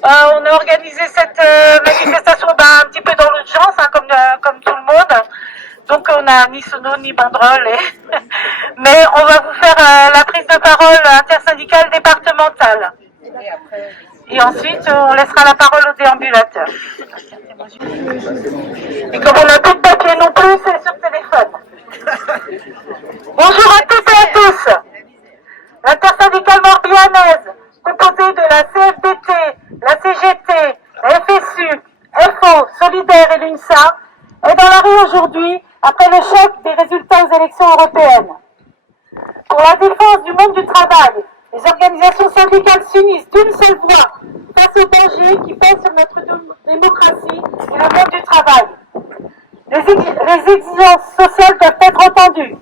On a organisé cette manifestation un petit peu dans l'urgence, comme tout le monde. Donc on n'a ni sono ni banderole. Mais on va vous faire la prise de parole intersyndicale départementale. Et ensuite, on laissera la parole aux déambulateurs. Et comme on n'a pas de papier non plus, c'est sur téléphone. Bonjour à toutes et à tous. L'intersyndicale morbihannaise, composée de la CFDT, la CGT, la FSU, FO, Solidaire et l'UNSA, est dans la rue aujourd'hui après le choc des résultats aux élections européennes. Pour la défense du monde du travail, les organisations syndicales s'unissent d'une seule voix face aux dangers qui pèsent sur notre démocratie et le monde du travail. Les exigences sociales doivent être entendues.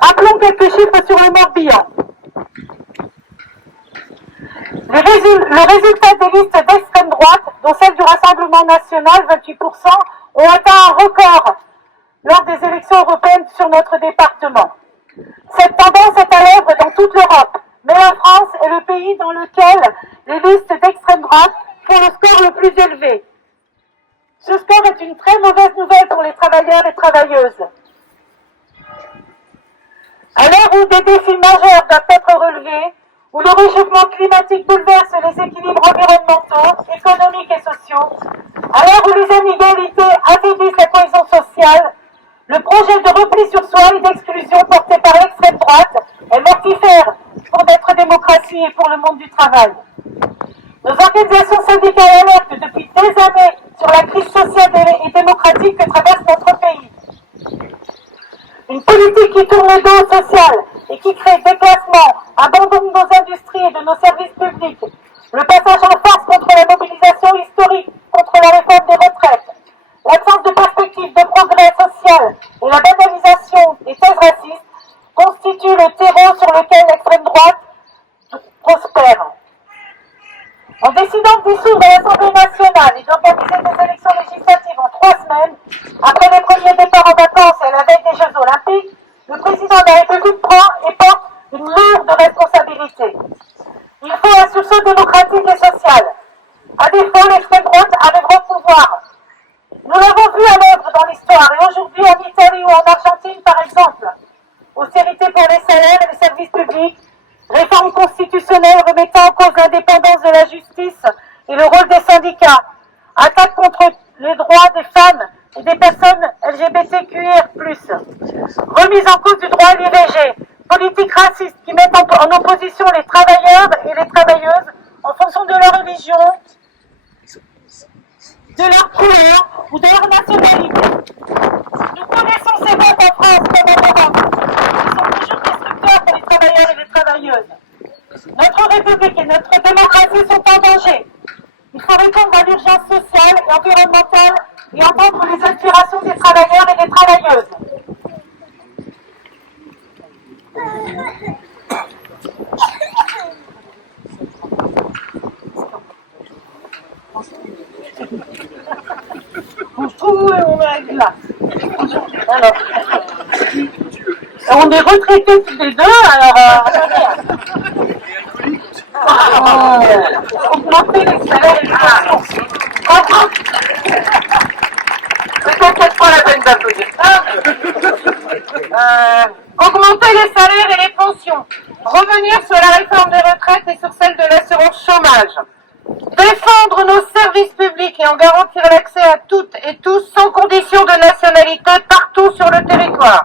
Appelons quelques chiffres sur le Morbihan. Le résultat des listes d'extrême droite, dont celle du Rassemblement national, 28%, ont atteint un record lors des élections européennes sur notre département. Cette tendance est à l'œuvre dans toute l'Europe, mais la France est le pays dans lequel les listes d'extrême droite font le score le plus élevé. Ce score est une très mauvaise nouvelle pour les travailleurs et travailleuses. À l'heure où des défis majeurs doivent être relevés, où le réchauffement climatique bouleverse les équilibres environnementaux, économiques et sociaux, à l'heure où les inégalités affaiblissent la cohésion sociale, le projet de repli sur soi et d'exclusion porté par l'extrême droite est mortifère pour notre démocratie et pour le monde du travail. Nos organisations syndicales alertent depuis des années sur la crise sociale et démocratique que traverse notre pays. Une politique qui tourne le dos au social et qui crée déclassement, abandon de nos industries et de nos services publics, le passage en force contre la mobilisation historique, contre la réforme des retraites, l'absence de perspective de progrès social et la banalisation des thèses racistes constituent le terreau sur lequel l'extrême droite prospère. En décidant de dissoudre l'Assemblée nationale et d'organiser des élections législatives en 3 semaines, après les premiers départs en vacances et à la veille des Jeux Olympiques, le président de la République prend et porte une lourde responsabilité. Il faut un sursaut démocratique et social. À défaut, l'extrême droite arrivera au pouvoir. Nous l'avons vu à l'œuvre dans l'histoire, et aujourd'hui en Italie ou en Argentine par exemple. Austérité pour les salaires et les services publics, réforme constitutionnelle remettant en cause l'indépendance de la justice et le rôle des syndicats, attaque contre les droits des femmes et des personnes LGBTQIR+, remise en cause du droit à l'IVG, politique raciste qui met en opposition les travailleurs et les travailleuses en fonction de leur religion, de leur couleur ou de leur nationalité. Nous connaissons ces votes en France comme en Europe. Ils sont toujours destructeurs pour les travailleurs et les travailleuses. Notre République et notre démocratie sont en danger. Il faut répondre à l'urgence sociale et environnementale et entendre les aspirations des travailleurs et des travailleuses. On a là. Alors, on est retraités tous les deux, alors augmenter les salaires et les pensions. C'est peut-être pas la peine d'applaudir. Augmenter les salaires et les pensions. Revenir sur la réforme des retraites et sur celle de l'assurance chômage. Défendre nos services publics et en garantir l'accès à toutes et tous sans condition de nationalité partout sur le territoire.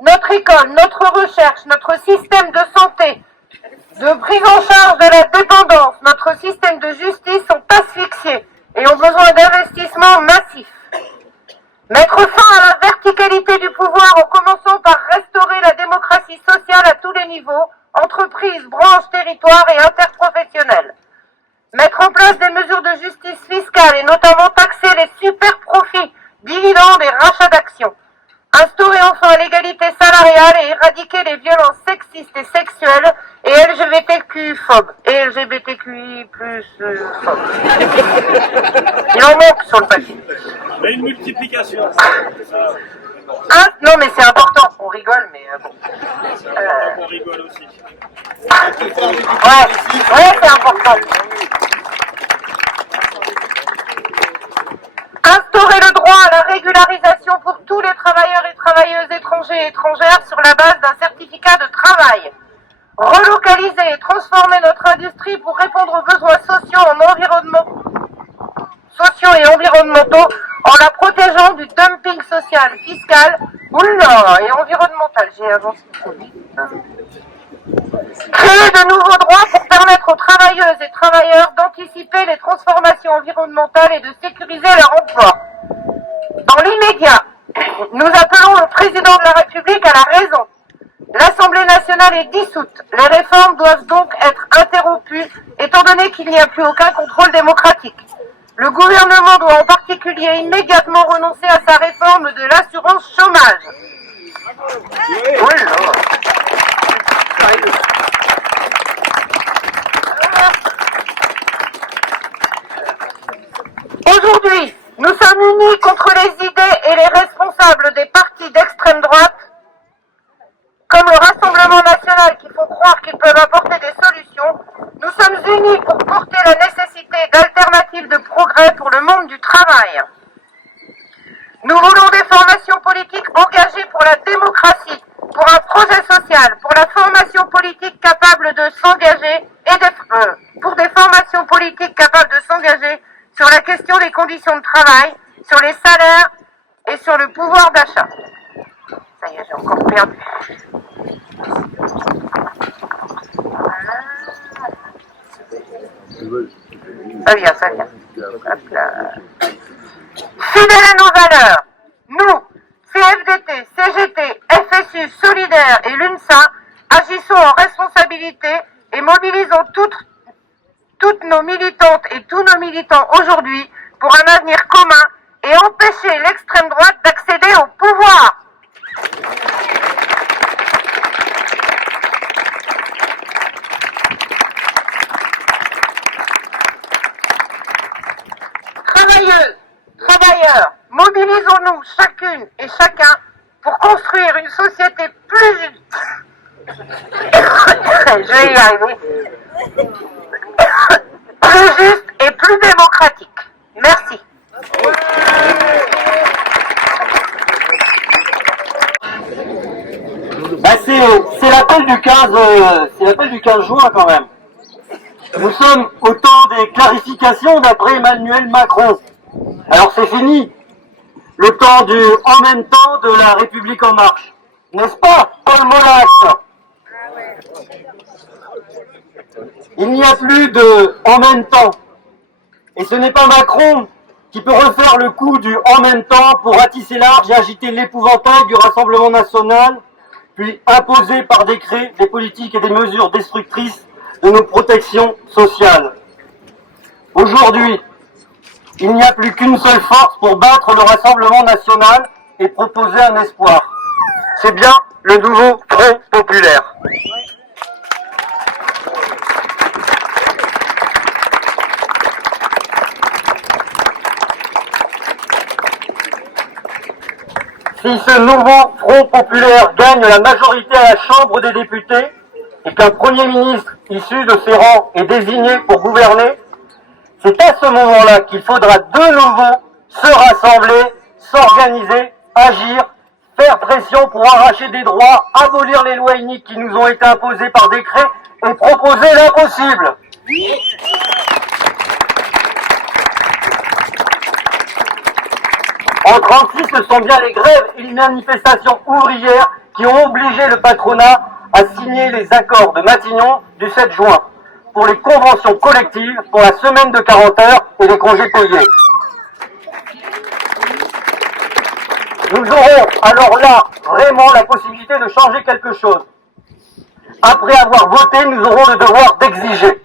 Notre école, notre recherche, notre système de santé, de prise en charge de la dépendance, notre système de justice sont asphyxiés et ont besoin d'investissements massifs. Mettre fin à la verticalité du pouvoir en commençant par restaurer la démocratie sociale à tous les niveaux, entreprises, branches, territoires et interprofessionnels. Mettre en place des mesures de justice fiscale et notamment taxer les super profits, dividendes et rachats d'actions. Instaurer enfin l'égalité salariale et éradiquer les violences sexistes et sexuelles et LGBTQ-phobes. Et LGBTQI plus phobes. Il en manque sur le papier. Mais une multiplication. Non mais c'est important, on rigole mais bon. On rigole aussi. Ouais, c'est important. Instaurer le droit à la régularisation pour tous les travailleurs et travailleuses étrangers et étrangères sur la base d'un certificat de travail. Relocaliser et transformer notre industrie pour répondre aux besoins sociaux et environnementaux en la protégeant du dumping social, fiscal et environnemental. J'ai avancé trop vite. Créer de nouveaux droits pour permettre aux travailleuses et travailleurs d'anticiper les transformations environnementales et de sécuriser leur emploi. Dans l'immédiat, nous appelons le président de la République à la raison. L'Assemblée nationale est dissoute. Les réformes doivent donc être interrompues, étant donné qu'il n'y a plus aucun contrôle démocratique. Le gouvernement doit en particulier immédiatement renoncer à sa réforme de l'assurance chômage. Aujourd'hui, nous sommes unis contre les idées et les responsables des partis d'extrême droite, comme le Rassemblement national, qui font croire qu'ils peuvent apporter des solutions. Nous sommes unis pour porter la nécessité d'alternatives de progrès pour le monde du travail. Nous voulons des formations politiques engagées pour la démocratie, pour un projet social, pour la formation politique capable de s'engager pour des formations politiques capables de s'engager sur la question des conditions de travail, sur les salaires et sur le pouvoir d'achat. Ça y est, j'ai encore perdu. Ça vient. Hop là. Fidèles à nos valeurs, nous, CFDT, CGT, FSU, Solidaire et l'UNSA, agissons en responsabilité et mobilisons toutes nos militantes et tous nos militants aujourd'hui pour un avenir commun et empêcher l'extrême droite d'accéder au pouvoir. Travailleurs, mobilisons-nous chacune et chacun pour construire une société plus juste. Je vais y arriver. Plus juste et plus démocratique. Merci. C'est l'appel du 15 juin quand même. Nous sommes au temps des clarifications d'après Emmanuel Macron. Alors c'est fini, le temps du en même temps de la République en marche. N'est-ce pas, Paul Molac? Il n'y a plus de en même temps. Et ce n'est pas Macron qui peut refaire le coup du en même temps pour ratisser large et agiter l'épouvantail du Rassemblement national, puis imposer par décret des politiques et des mesures destructrices de nos protections sociales. Aujourd'hui, il n'y a plus qu'une seule force pour battre le Rassemblement national et proposer un espoir. C'est bien le nouveau Front populaire. Si ce nouveau Front populaire gagne la majorité à la Chambre des députés et qu'un Premier ministre issu de ses rangs est désigné pour gouverner, c'est à ce moment-là qu'il faudra de nouveau se rassembler, s'organiser, agir, faire pression pour arracher des droits, abolir les lois iniques qui nous ont été imposées par décret et proposer l'impossible. En 1936, ce sont bien les grèves et les manifestations ouvrières qui ont obligé le patronat à signer les accords de Matignon du 7 juin pour les conventions collectives pour la semaine de 40 heures et les congés payés. Nous aurons alors là vraiment la possibilité de changer quelque chose. Après avoir voté, nous aurons le devoir d'exiger.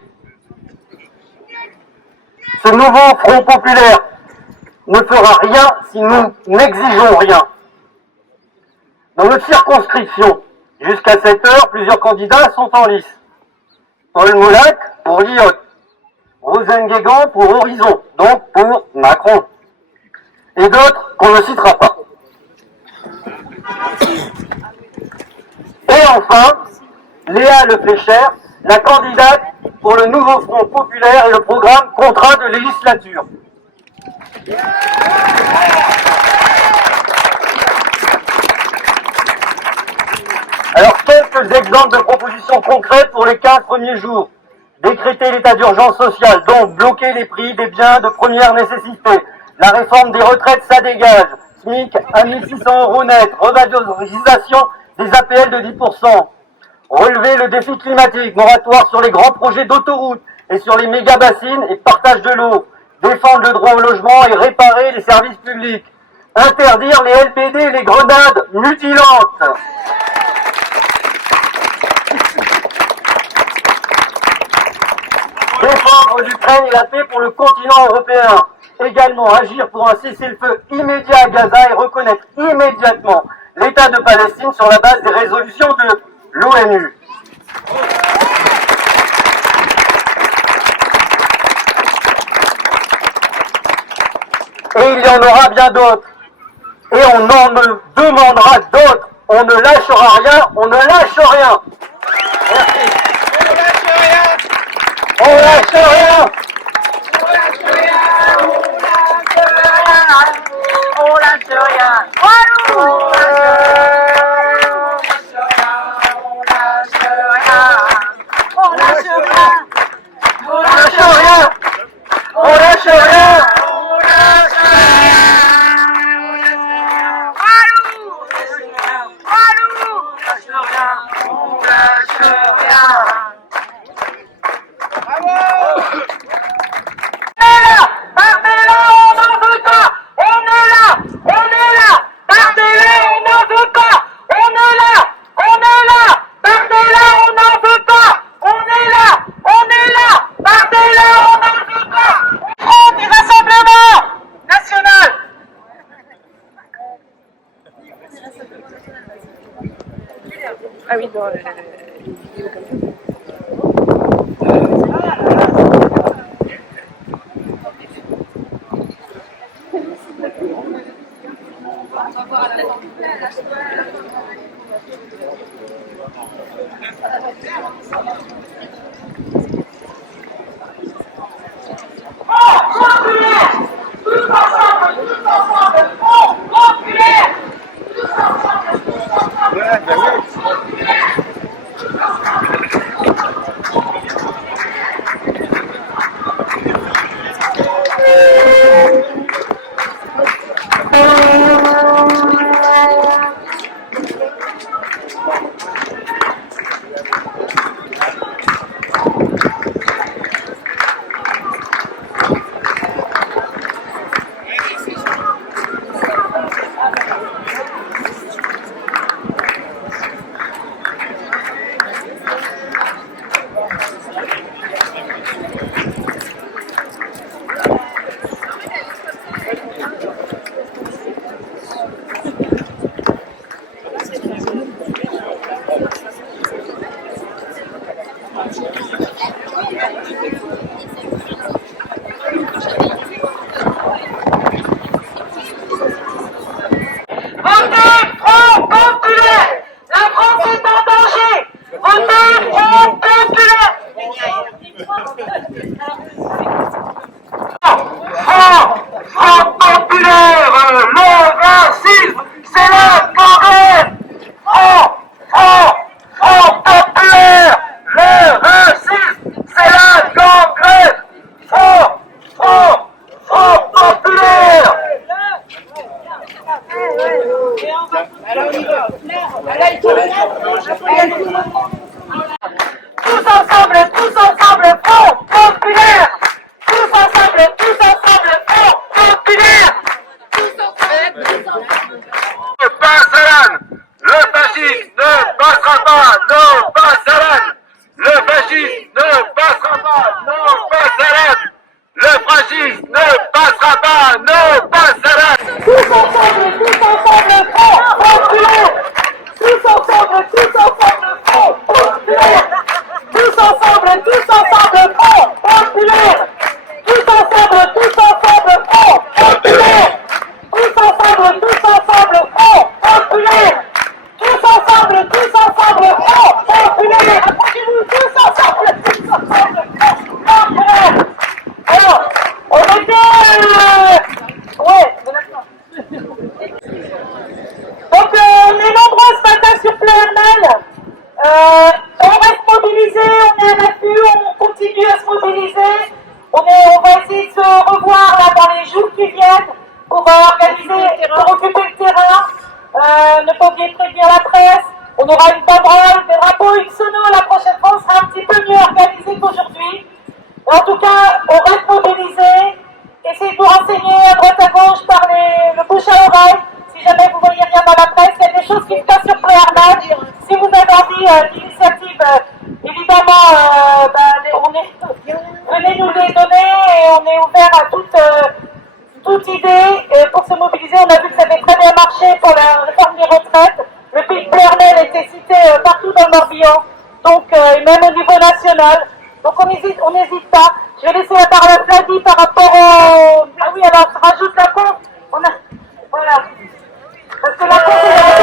Ce nouveau Front populaire ne fera rien si nous n'exigeons rien. Dans notre circonscription, jusqu'à 7 heures, plusieurs candidats sont en lice. Paul Molac pour l'IOT, Rosen Guégan pour Horizon, donc pour Macron, et d'autres qu'on ne citera pas. Et enfin, Léa Le Fléchère, la candidate pour le nouveau Front populaire et le programme Contrat de législature. Alors, quelques exemples de propositions concrètes pour les 15 premiers jours. Décréter l'état d'urgence sociale, donc bloquer les prix des biens de première nécessité. La réforme des retraites, ça dégage. SMIC à 1600 € net. Revalorisation des APL de 10%. Relever le défi climatique, moratoire sur les grands projets d'autoroute et sur les méga-bassines et partage de l'eau. Défendre le droit au logement et réparer les services publics. Interdire les LPD et les grenades mutilantes. Défendre l'Ukraine et la paix pour le continent européen. Également agir pour un cessez-le-feu immédiat à Gaza et reconnaître immédiatement l'État de Palestine sur la base des résolutions de l'ONU. Et il y en aura bien d'autres. Et on en demandera d'autres. On ne lâchera rien, on ne lâche rien. Merci. On lâche rien. On lâche rien. Ah oui, non, Tous ensemble, front populaire. chiffres, évidemment, venez nous les donner et on est ouvert à toute idée pour se mobiliser. On a vu que ça avait très bien marché pour la réforme des retraites. Le pays de Plernel était cité partout dans le Morbihan, donc et même au niveau national. Donc on n'hésite pas. Je vais laisser la parole à Flavie par rapport au... Ah oui, alors rajoute la compte. Voilà. Parce que la compte est